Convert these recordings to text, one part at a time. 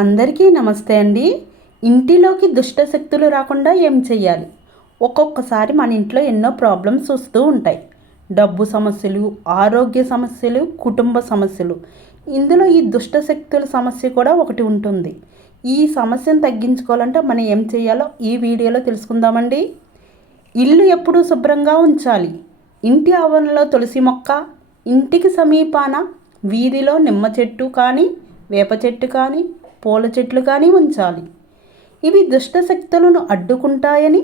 అందరికీ నమస్తే అండి. ఇంటిలోకి దుష్ట శక్తులు రాకుండా ఏం చెయ్యాలి? ఒక్కొక్కసారి మన ఇంట్లో ఎన్నో ప్రాబ్లమ్స్ వస్తూ ఉంటాయి. డబ్బు సమస్యలు, ఆరోగ్య సమస్యలు, కుటుంబ సమస్యలు. ఇందులో ఈ దుష్ట శక్తుల సమస్య కూడా ఒకటి ఉంటుంది. ఈ సమస్యను తగ్గించుకోవాలంటే మనం ఏం చేయాలో ఈ వీడియోలో తెలుసుకుందామండి. ఇల్లు ఎప్పుడూ శుభ్రంగా ఉంచాలి. ఇంటి ఆవరణలో తులసి మొక్క, ఇంటికి సమీపాన వీధిలో నిమ్మ చెట్టు కానీ, వేప చెట్టు కానీ, పూల చెట్లు కానీ ఉంచాలి. ఇవి దుష్ట శక్తులను అడ్డుకుంటాయని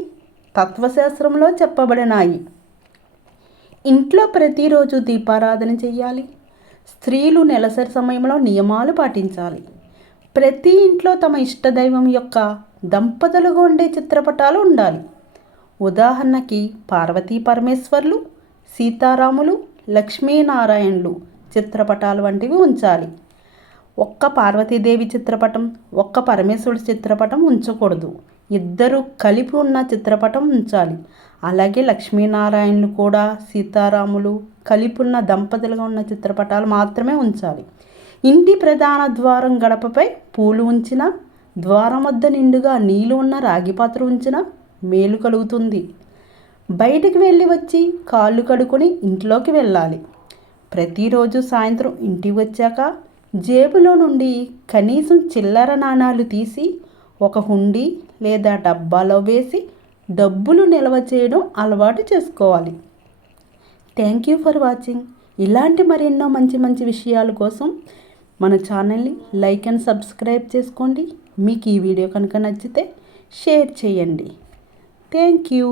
తత్వశాస్త్రంలో చెప్పబడినాయి. ఇంట్లో ప్రతిరోజు దీపారాధన చేయాలి. స్త్రీలు నెలసరి సమయంలో నియమాలు పాటించాలి. ప్రతి ఇంట్లో తమ ఇష్టదైవం యొక్క దంపతులుగా ఉండే చిత్రపటాలు ఉండాలి. ఉదాహరణకి పార్వతీ పరమేశ్వర్లు, సీతారాములు, లక్ష్మీనారాయణులు చిత్రపటాలు వంటివి ఉంచాలి. ఒక్క పార్వతీదేవి చిత్రపటం, ఒక్క పరమేశ్వరుడి చిత్రపటం ఉంచకూడదు. ఇద్దరు కలిపి ఉన్న చిత్రపటం ఉంచాలి. అలాగే లక్ష్మీనారాయణులు కూడా, సీతారాములు కలిపి ఉన్న దంపతులుగా ఉన్న చిత్రపటాలు మాత్రమే ఉంచాలి. ఇంటి ప్రధాన ద్వారం గడపపై పూలు ఉంచిన, ద్వారం వద్ద నిండుగా నీళ్లు ఉన్న రాగి పాత్ర ఉంచిన మేలు కలుగుతుంది. బయటికి వెళ్ళి వచ్చి కాళ్ళు కడుక్కొని ఇంట్లోకి వెళ్ళాలి. ప్రతిరోజు సాయంత్రం ఇంటికి వచ్చాక జేబులో నుండి కనీసం చిల్లర నాణాలు తీసి ఒక హుండీ లేదా డబ్బాలో వేసి డబ్బులు నిల్వ చేయడం అలవాటు చేసుకోవాలి. Thank you for watching. ఇలాంటి మరెన్నో మంచి మంచి విషయాల కోసం మన ఛానల్ని లైక్ అండ్ సబ్స్క్రైబ్ చేసుకోండి. మీకు ఈ వీడియో కనుక నచ్చితే షేర్ చేయండి. Thank you.